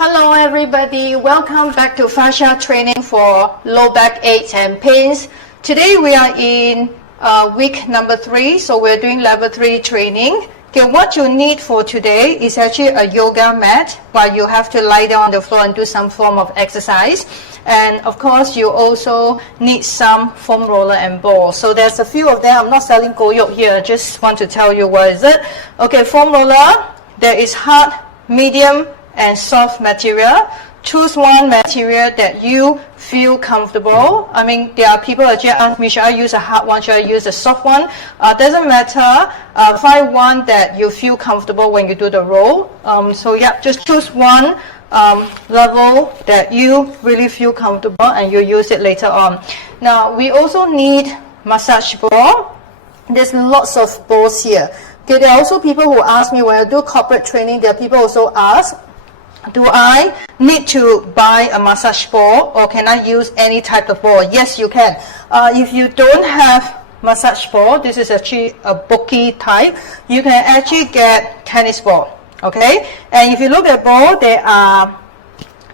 Hello everybody, welcome back to fascia training for low back aches and pains. Today we are in week number 3, so we're doing level 3 training. Okay, what you need for today is actually a yoga mat, while you have to lie down on the floor and do some form of exercise. And of course you also need some foam roller and ball. So there's a few of them. I'm not selling goyok here, just want to tell you what is it. Okay, foam roller, there is hard, medium and soft material. Choose one material that you feel comfortable. I mean, there are people that just ask me, should I use a hard one, should I use a soft one? Doesn't matter. Find one that you feel comfortable when you do the roll. So yeah, just choose one level that you really feel comfortable and you use it later on. Now, we also need massage ball. There's lots of balls here. Okay, there are also people who ask me when I do corporate training, there are people also ask, do I need to buy a massage ball or can I use any type of ball? Yes, you can. If you don't have massage ball, this is actually a bulky type, you can actually get tennis ball. Okay, and if you look at ball, there are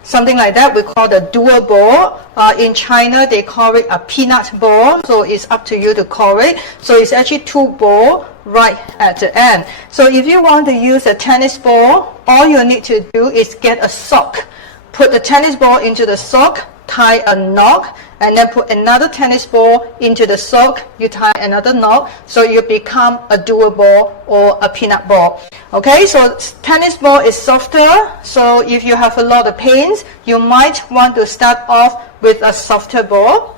something like that we call the dual ball. In China they call it a peanut ball, so it's up to you to call it. So it's actually 2 balls right at the end. So if you want to use a tennis ball, all you need to do is get a sock, put the tennis ball into the sock, tie a knot, and then put another tennis ball into the sock, you tie another knot, so you become a dual ball or a peanut ball. Okay, so tennis ball is softer, so if you have a lot of pains, you might want to start off with a softer ball.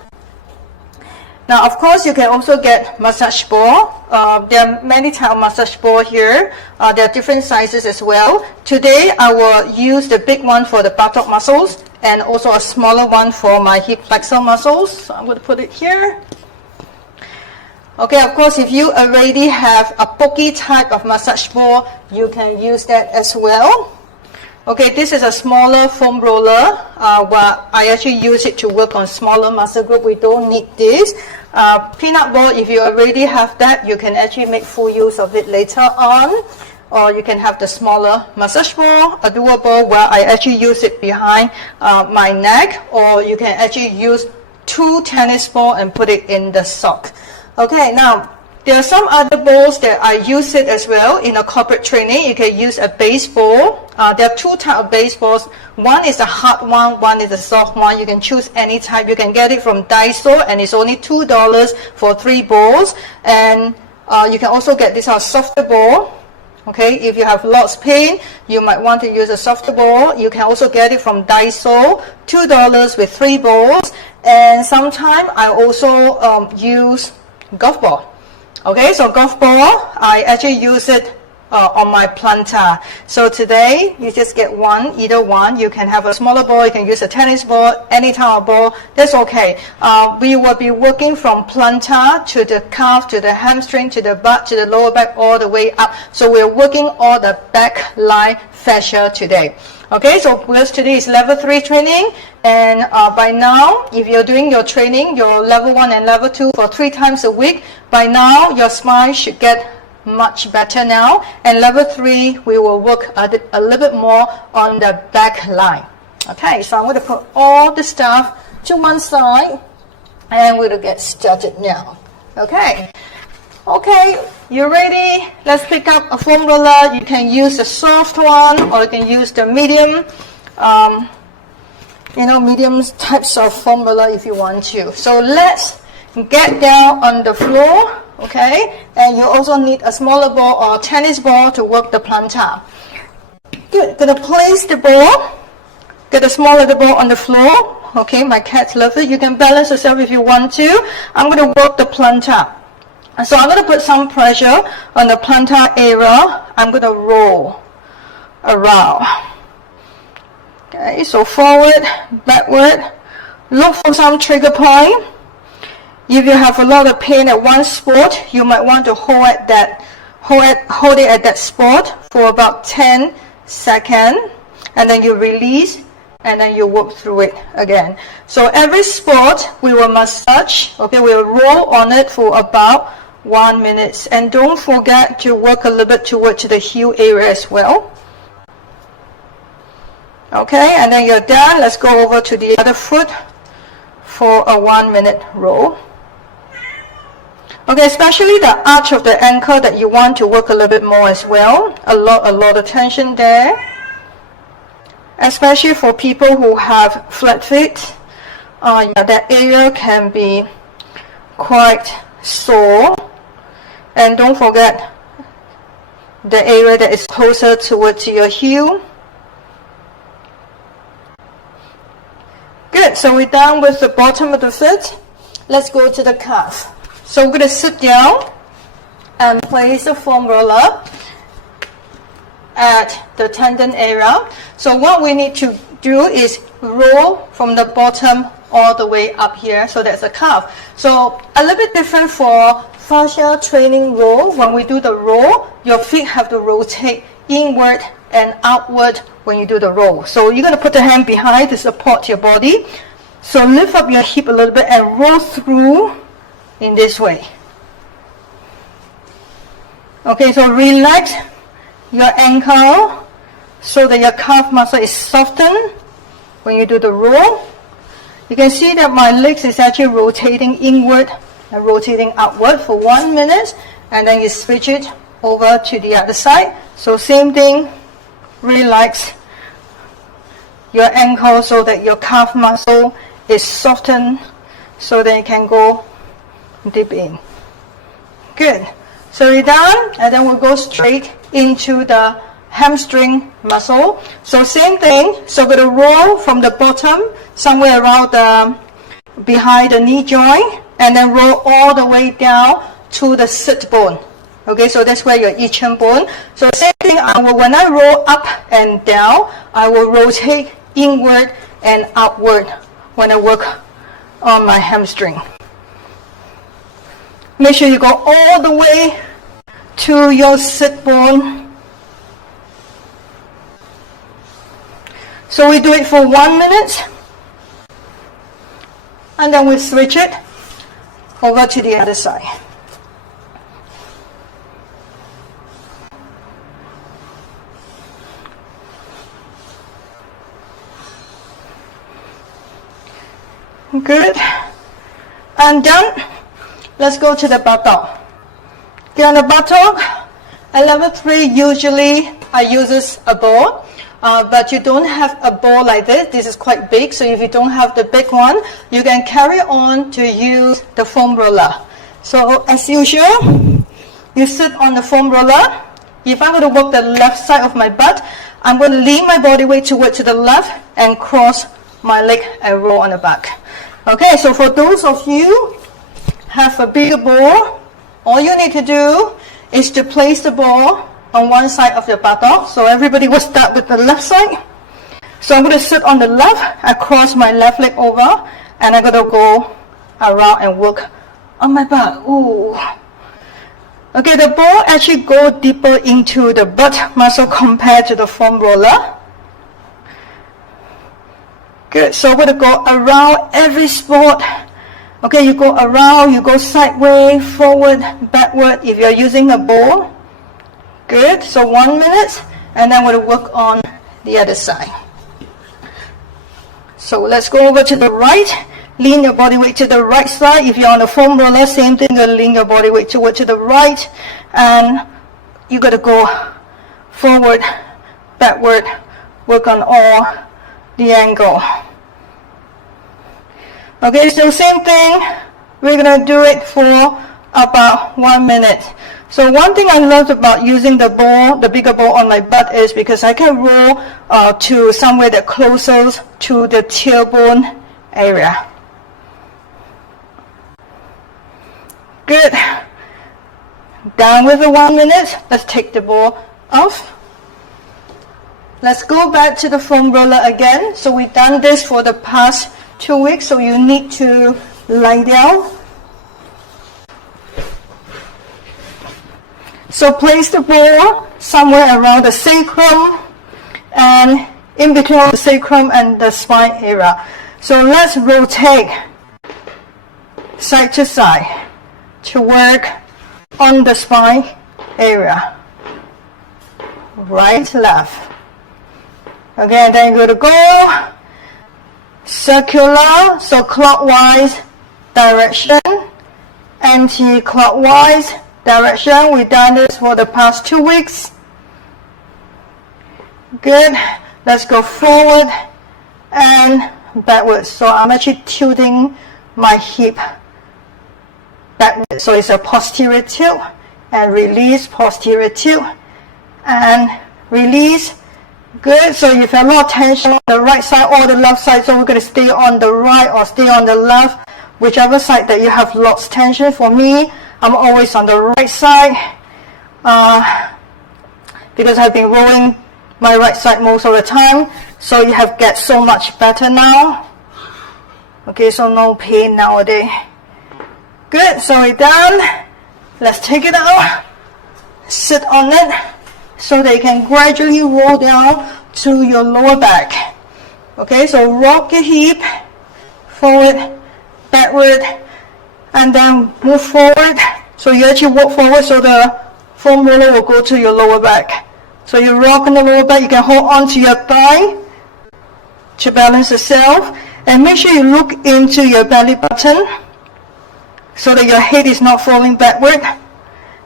Now, of course, you can also get massage ball. There are many types of massage ball here. There are different sizes as well. Today, I will use the big one for the buttock muscles and also a smaller one for my hip flexor muscles. So I'm going to put it here. Okay, of course, if you already have a bulky type of massage ball, you can use that as well. Okay, this is a smaller foam roller. But I actually use it to work on smaller muscle group. We don't need this. Peanut ball, if you already have that, you can actually make full use of it later on. Or you can have the smaller massage ball, a dual ball, where I actually use it behind my neck. Or you can actually use 2 tennis balls and put it in the sock. Okay, now, there are some other balls that I use it as well in a corporate training. You can use a baseball. There are 2 types of baseballs. One is a hard one, one is a soft one. You can choose any type. You can get it from Daiso and it's only $2 for 3 balls. And you can also get this softer ball. Okay, if you have lots of pain, you might want to use a softer ball. You can also get it from Daiso, $2 with 3 balls. And sometimes I also use golf ball. Okay, so golf ball, I actually use it on my plantar. So today, you just get one, either one. You can have a smaller ball, you can use a tennis ball, any type of ball, that's okay. We will be working from plantar to the calf, to the hamstring, to the butt, to the lower back, all the way up. So we're working all the back line fascia today. Okay, so because today is level 3 training, and by now, if you're doing your training, your level 1 and level 2 for 3 times a week, by now your spine should get much better now. And level 3, we will work a little bit more on the back line. Okay, so I'm going to put all the stuff to one side, and we're going to get started now. Okay. Okay, you ready? Let's pick up a foam roller. You can use the soft one or you can use the medium, medium types of foam roller if you want to. So let's get down on the floor, okay? And you also need a smaller ball or tennis ball to work the plantar. Good, gonna place the ball, get a smaller ball on the floor. Okay, my cats love it. You can balance yourself if you want to. I'm gonna work the plantar. So I'm going to put some pressure on the plantar area. I'm going to roll around. Okay, so forward, backward. Look for some trigger point. If you have a lot of pain at one spot, you might want to hold it at that spot for about 10 seconds. And then you release, and then you work through it again. So every spot we will massage. Okay, we'll roll on it for about 1 minute, and don't forget to work a little bit towards the heel area as well. Okay, and then you're done. Let's go over to the other foot for a 1 minute roll. Okay, especially the arch of the ankle that you want to work a little bit more as well. A lot of tension there. Especially for people who have flat feet. Yeah, that area can be quite sore. And don't forget the area that is closer towards your heel. Good, so we're done with the bottom of the foot. Let's go to the calf. So we're going to sit down and place the foam roller at the tendon area. So what we need to do is roll from the bottom all the way up here. So that's a calf. So a little bit different for fascial training roll. When we do the roll, your feet have to rotate inward and outward when you do the roll. So you're going to put the hand behind to support your body. So lift up your hip a little bit and roll through in this way. Okay, so relax your ankle so that your calf muscle is softened when you do the roll. You can see that my legs is actually rotating inward and rotating outward for 1 minute, and then you switch it over to the other side. So same thing, relax your ankle so that your calf muscle is softened so that it can go deep in. Good. So we're done, and then we'll go straight into the hamstring muscle. So same thing, so we're going to roll from the bottom somewhere around the behind the knee joint, and then roll all the way down to the sit bone. Okay, so that's where your ischium bone. So same thing, when I roll up and down, I will rotate inward and outward when I work on my hamstring. Make sure you go all the way to your sit bone. So we do it for 1 minute, and then we switch it over to the other side. Good. And done. Let's go to the buttock. Okay, on the buttock, at level 3, usually I use a ball. But you don't have a ball like this. This is quite big, so if you don't have the big one, you can carry on to use the foam roller. So as usual, you sit on the foam roller. If I'm going to work the left side of my butt, I'm going to lean my body weight towards the left and cross my leg and roll on the back. Okay, so for those of you have a bigger ball, all you need to do is to place the ball on one side of your buttock. So everybody will start with the left side. So I'm going to sit on the left, I cross my left leg over, and I'm going to go around and work on my back. Ooh. Okay, the ball actually go deeper into the butt muscle compared to the foam roller. Good, so I'm going to go around every spot. Okay, you go around, you go sideways, forward, backward if you're using a ball. Good, so 1 minute, and then we'll work on the other side. So let's go over to the right, lean your body weight to the right side. If you're on the foam roller, same thing, you lean your body weight to the right, and you got to go forward, backward, work on all the angle. Okay, so same thing, we're going to do it for about 1 minute. So one thing I love about using the ball, the bigger ball on my butt, is because I can roll to somewhere that closest to the tailbone area. Good. Done with the 1 minute. Let's take the ball off. Let's go back to the foam roller again. So we've done this for the past 2 weeks, so you need to lie down. So place the ball somewhere around the sacrum and in between the sacrum and the spine area. So let's rotate side to side to work on the spine area. Right, left. Okay, and then you're going to go circular, so clockwise direction, anti-clockwise direction. We've done this for the past 2 weeks. Good. Let's go forward and backwards. So I'm actually tilting my hip backwards. So it's a posterior tilt and release, posterior tilt and release. Good. So if you have a lot of tension on the right side or the left side, so we're going to stay on the right or stay on the left, whichever side that you have lots of tension. For me, I'm always on the right side because I've been rolling my right side most of the time. So you have get so much better now. Okay, so no pain nowadays. Good. So we're done. Let's take it out. Sit on it so they can gradually roll down to your lower back. Okay, so rock your hip forward, backward, and then move forward. So you actually walk forward so the foam roller will go to your lower back. So you rock on the lower back, you can hold on to your thigh to balance yourself, and make sure you look into your belly button so that your head is not falling backward.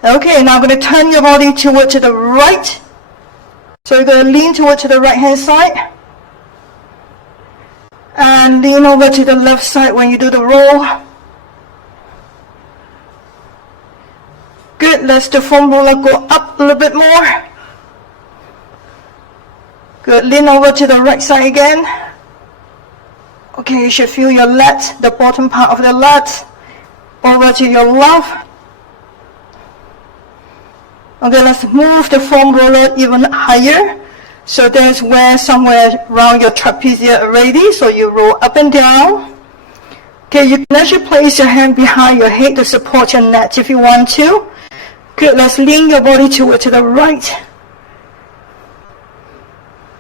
Okay, now I'm going to turn your body toward to the right. So you're going to lean toward to the right hand side and lean over to the left side when you do the roll. Good. Let's the foam roller go up a little bit more. Good. Lean over to the right side again. Okay, you should feel your lat, the bottom part of the lat, over to your left. Okay, let's move the foam roller even higher. So there's where somewhere around your trapezia already. So you roll up and down. Okay, you can actually place your hand behind your head to support your neck if you want to. Good, let's lean your body to the right.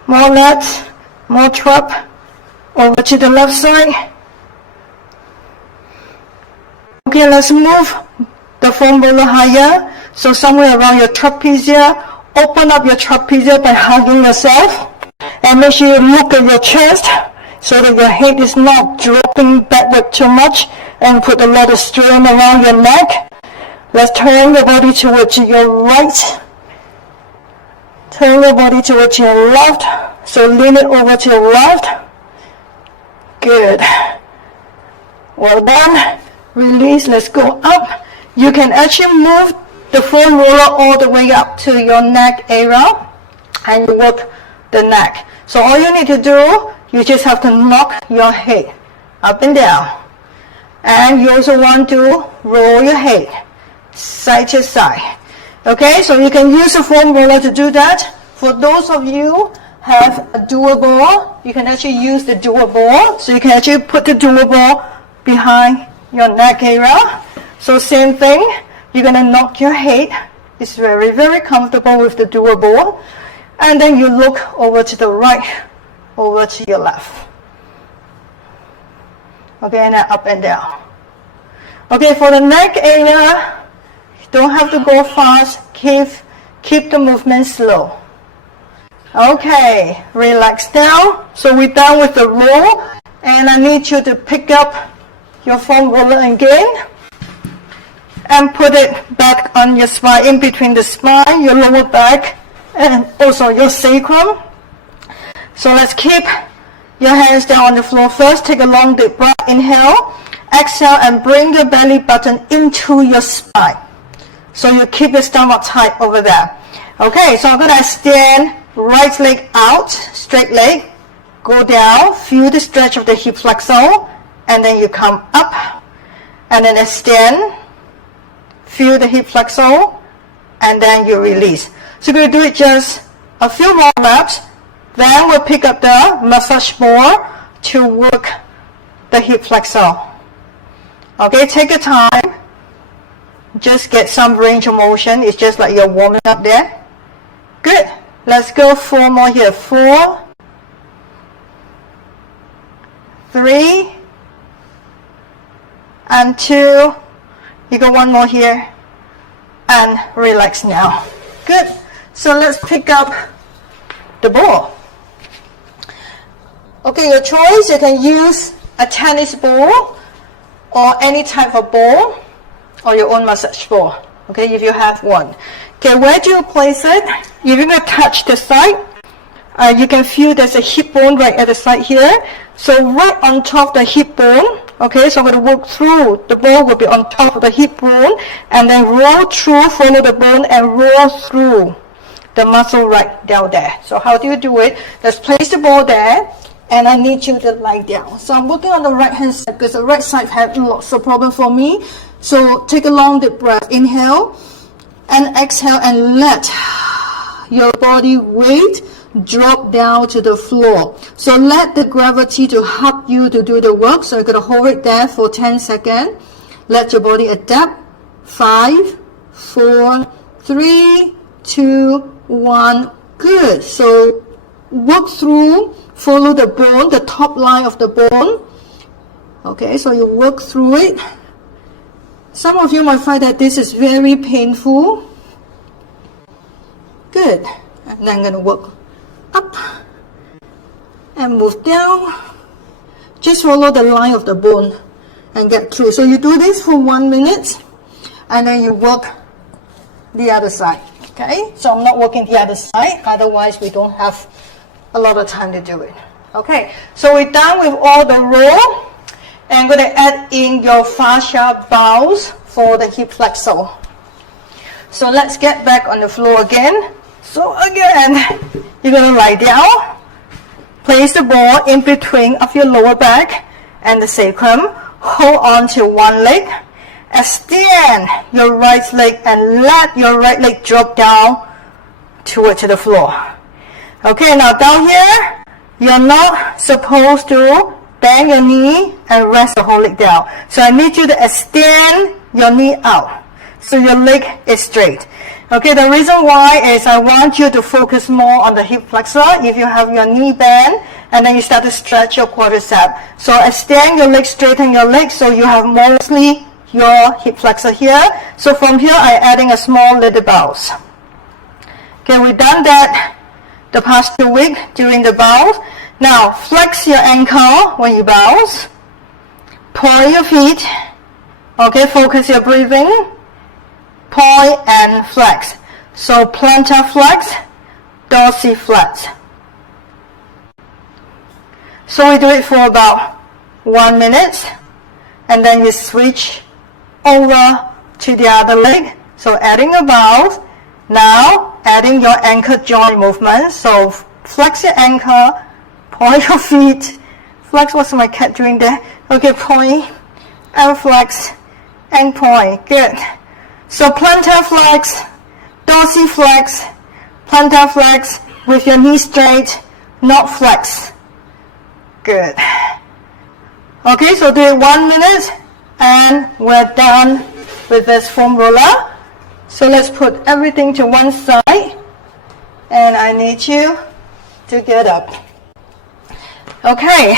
More lat, more trap, over to the left side. Okay, let's move the foam roller higher. So somewhere around your trapezia, open up your trapezia by hugging yourself. And make sure you look at your chest so that your head is not dropping backward too much and put a lot of strain around your neck. Let's turn your body towards your right. Turn your body towards your left. So lean it over to your left. Good. Well done. Release. Let's go up. You can actually move the foam roller all the way up to your neck area and you work the neck. So all you need to do, you just have to knock your head up and down. And you also want to roll your head side to side. Okay, so you can use a foam roller to do that. For those of you have a dual ball, you can actually use the dual ball. So you can actually put the dual ball behind your neck area. So same thing, you're going to knock your head. It's very, very comfortable with the dual ball. And then you look over to the right, over to your left. Okay, and then up and down. Okay, for the neck area, you don't have to go fast. Keep the movement slow. Okay, relax down. So we're done with the roll. And I need you to pick up your foam roller again. And put it back on your spine, in between the spine, your lower back, and also your sacrum. So let's keep your hands down on the floor first. Take a long deep breath. Inhale. Exhale and bring your belly button into your spine. So you keep your stomach tight over there. Okay, so I'm going to stand right leg out, straight leg. Go down, feel the stretch of the hip flexor. And then you come up. And then extend. Feel the hip flexor, and then you release. So we're going to do it just a few more reps. Then we'll pick up the massage ball to work the hip flexor. Okay, take your time. Just get some range of motion. It's just like you're warming up there. Good. Let's go 4 more here. 4, 3, and 2. You got 1 more here, and relax now. Good. So let's pick up the ball. Okay, your choice, you can use a tennis ball or any type of ball or your own massage ball, okay, if you have one. Okay, where do you place it? If you're going to touch the side, you can feel there's a hip bone right at the side here. So right on top of the hip bone, okay, so I'm going to work through. The ball will be on top of the hip bone and then roll through, follow the bone and roll through the muscle right down there. So how do you do it? Let's place the ball there and I need you to lie down. So I'm working on the right hand side because the right side had lots of problem for me. So take a long deep breath. Inhale and exhale and let your body weight drop down to the floor. So let the gravity to help you to do the work. So you're going to hold it there for 10 seconds. Let your body adapt. 5, 4, 3, 2, 1. Good. So work through, follow the bone, the top line of the bone. Okay, so you work through it. Some of you might find that this is very painful. Good. And then I'm going to work up and move down. Just follow the line of the bone and get through. So you do this for 1 minute and then you work the other side. Okay, so I'm not working the other side, otherwise we don't have a lot of time to do it. Okay, so we're done with all the roll and I'm going to add in your fascia bounce for the hip flexor. So let's get back on the floor again. So again, you're going to lie down, place the ball in between of your lower back and the sacrum, hold on to one leg, extend your right leg and let your right leg drop down to the floor. Okay, now down here, you're not supposed to bend your knee and rest the whole leg down. So I need you to extend your knee out so your leg is straight. Okay, the reason why is I want you to focus more on the hip flexor. If you have your knee bent and then you start to stretch your quadricep. So extend your leg, straighten your leg so you have mostly your hip flexor here. So from here I'm adding a small little bounce. Okay, we've done that the past 2 weeks during the bounce. Now flex your ankle when you bounce. Point your feet. Okay, focus your breathing. Point and flex. So plantar flex, dorsi flex. So we do it for about 1 minute and then you switch over to the other leg. So adding a bounce. Now adding your ankle joint movement. So flex your ankle, point your feet. Flex, what's my cat doing there? Okay, point and flex and point. Good. So plantar flex, dorsi flex, plantar flex with your knee straight, not flex. Good. Okay, so do it 1 minute and we're done with this foam roller. So let's put everything to one side and I need you to get up. Okay,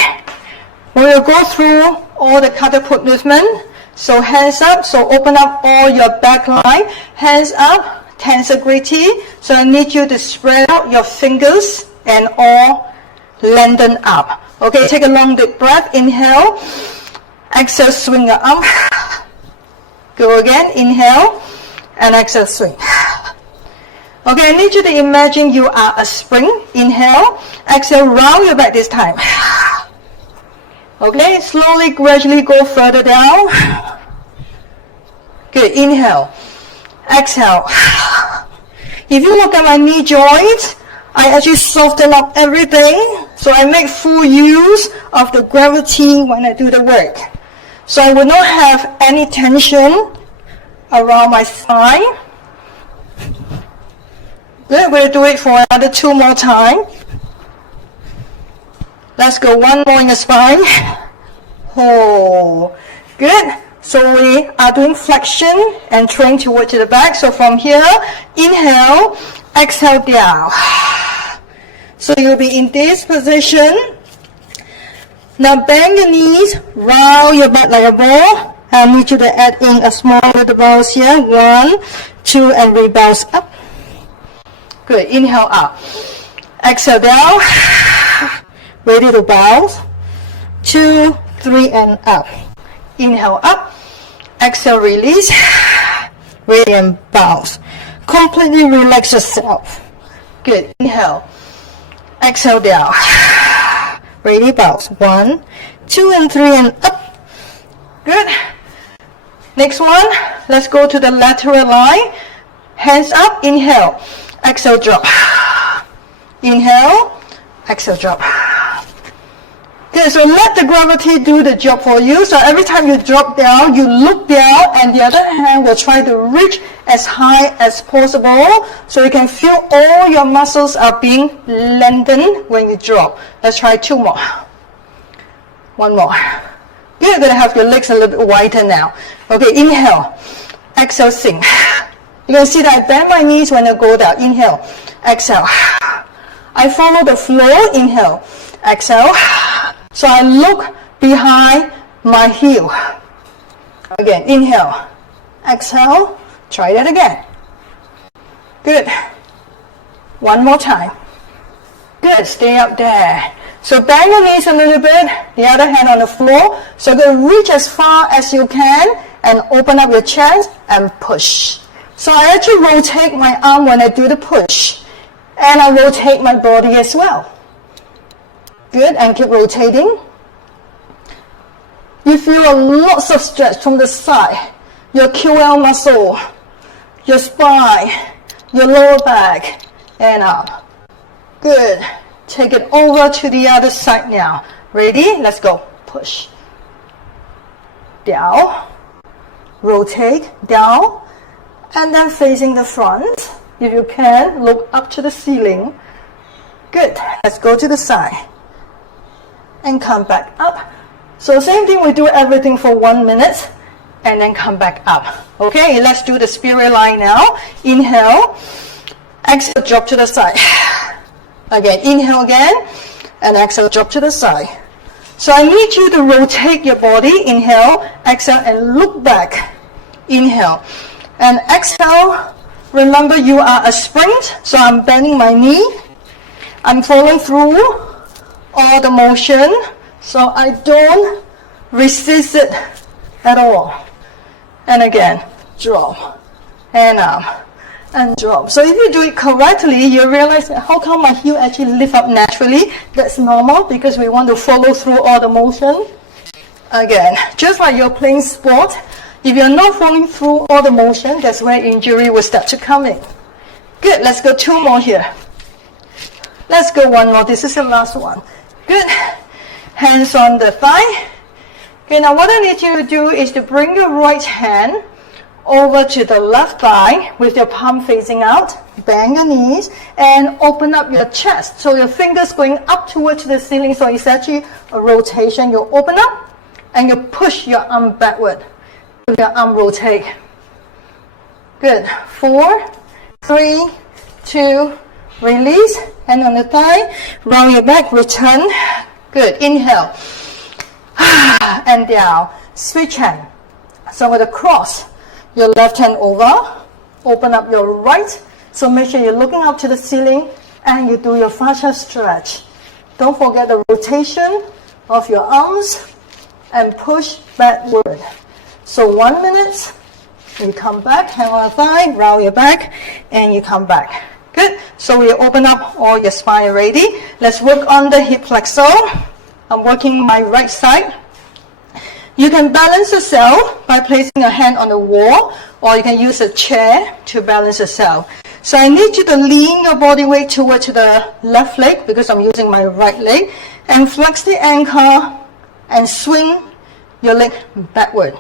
we will go through all the catapult movement. So hands up, so open up all your back line. Hands up, tensegrity. So I need you to spread out your fingers and all lengthen up. Okay, take a long deep breath. Inhale. Exhale, swing your arm. Go again, inhale. And exhale, swing. Okay, I need you to imagine you are a spring. Inhale. Exhale, round your back this time. Okay, slowly, gradually go further down. Good, inhale. Exhale. If you look at my knee joint, I actually soften up everything. So I make full use of the gravity when I do the work. So I will not have any tension around my spine. Good, we'll do it for another 2 more times. Let's go 1 more in the spine. Oh, good. So we are doing flexion and train toward to the back. So from here, inhale, exhale down. So you'll be in this position. Now bend your knees, round your back like a ball. I need you to add in a small little bounce here. 1, 2, and rebounce up. Good, inhale up. Exhale down. Ready to bounce. 2, 3, and up. Inhale up. Exhale, release. Ready and bounce. Completely relax yourself. Good. Inhale. Exhale down. Ready, bounce. 1, 2, and 3, and up. Good. Next one. Let's go to the lateral line. Hands up. Inhale. Exhale, drop. Inhale. Exhale, drop. Okay, so let the gravity do the job for you. So every time you drop down, you look down, and the other hand will try to reach as high as possible. So you can feel all your muscles are being lengthened when you drop. Let's try 2 more. 1 more. You're going to have your legs a little bit wider now. Okay, inhale. Exhale, sink. You can see that I bend my knees when I go down. Inhale. Exhale. I follow the flow. Inhale. Exhale. So I look behind my heel. Again, inhale. Exhale. Try that again. Good. 1 more time. Good. Stay up there. So bend your knees a little bit. The other hand on the floor. So go reach as far as you can and open up your chest and push. So I actually rotate my arm when I do the push. And I rotate my body as well. Good, and keep rotating. You feel a lots of stretch from the side. Your QL muscle, your spine, your lower back, and up. Good. Take it over to the other side now. Ready? Let's go. Push. Down. Rotate. Down. And then facing the front. If you can, look up to the ceiling. Good. Let's go to the side. And come back up. So same thing, we do everything for 1 minute and then come back up. Okay, let's do the spiral line now. Inhale, exhale, drop to the side. Again, inhale again, and exhale, drop to the side. So I need you to rotate your body. Inhale, exhale, and look back. Inhale, and exhale. Remember, you are a sprint, so I'm bending my knee. I'm following through all the motion, so I don't resist it at all. And again, drop, and up, and drop. So if you do it correctly, you realize how come my heel actually lift up naturally. That's normal because we want to follow through all the motion. Again, just like you're playing sport, if you're not following through all the motion, that's where injury will start to come in. Good, let's go 2 more here. Let's go 1 more, this is the last one. Good. Hands on the thigh. Okay, now what I need you to do is to bring your right hand over to the left thigh with your palm facing out. Bend your knees and open up your chest. So your fingers going up towards the ceiling. So it's actually a rotation. You open up and you push your arm backward. Your arm rotate. Good. 4, 3, 2, release. Hand on the thigh. Round your back. Return. Good. Inhale. And down. Switch hand. So with a cross, your left hand over. Open up your right. So make sure you're looking up to the ceiling and you do your fascial stretch. Don't forget the rotation of your arms and push backward. So 1 minute, you come back, hand on the thigh, round your back, and you come back. Good. So we open up all your spine already. Let's work on the hip flexor. I'm working my right side. You can balance yourself by placing a hand on the wall, or you can use a chair to balance yourself. So I need you to lean your body weight towards the left leg because I'm using my right leg, and flex the ankle and swing your leg backward.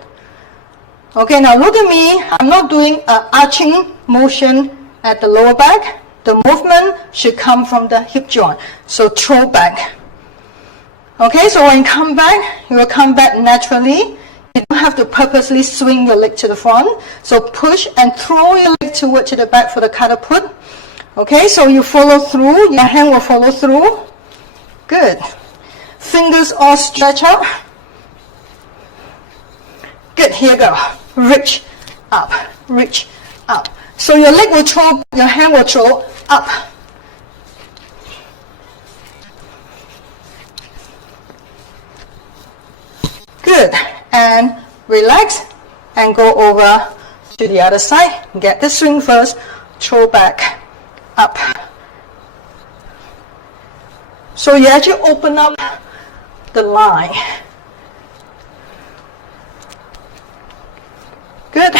Okay, now look at me. I'm not doing an arching motion at the lower back. The movement should come from the hip joint. So throw back. Okay, so when you come back, you will come back naturally. You don't have to purposely swing your leg to the front. So push and throw your leg towards the back for the catapult. Okay, so you follow through. Your hand will follow through. Good. Fingers all stretch out. Good, here you go. Reach up, reach up. So your leg will throw, your hand will throw up. Good. And relax and go over to the other side. Get the swing first. Throw back up. So you actually open up the line. Good.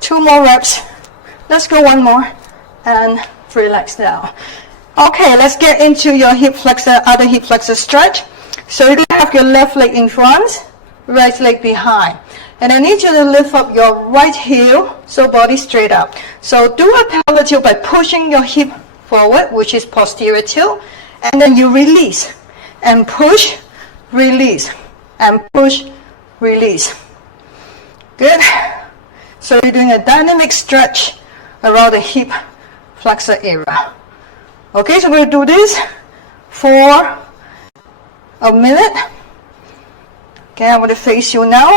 2 more reps. Let's go 1 more and relax down. Okay, let's get into your hip flexor, other hip flexor stretch. So you're going to have your left leg in front, right leg behind. And I need you to lift up your right heel, so body straight up. So do a parallel tilt by pushing your hip forward, which is posterior tilt. And then you release and push, release, and push, release. Good. So you're doing a dynamic stretch around the hip flexor area. Okay, so we're going to do this for a minute. Okay, I'm going to face you now.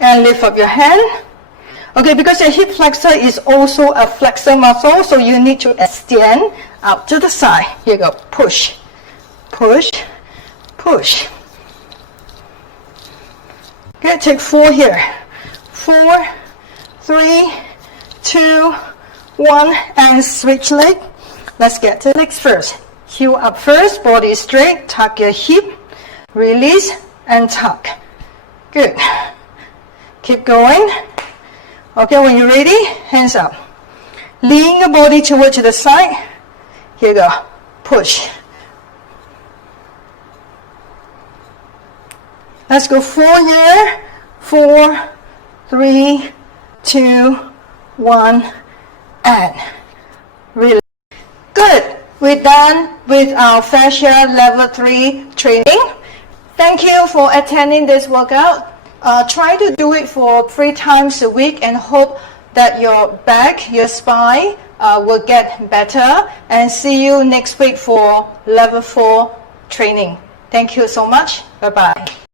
And lift up your hand. Okay, because your hip flexor is also a flexor muscle, so you need to extend out to the side. Here you go. Push, push, push. Okay, take 4 here. 4, 3, 2, 1, and switch leg. Let's get the legs first. Heel up first, body straight, tuck your hip, release, and tuck. Good. Keep going. Okay, when you're ready, hands up. Lean your body toward to the side. Here you go. Push. Let's go 4 here. 4, 3, 2, 1, and relax. Good. We're done with our fascia level 3 training. Thank you for attending this workout. Try to do it for 3 times a week and hope that your back, your spine will get better. And see you next week for level 4 training. Thank you so much. Bye-bye.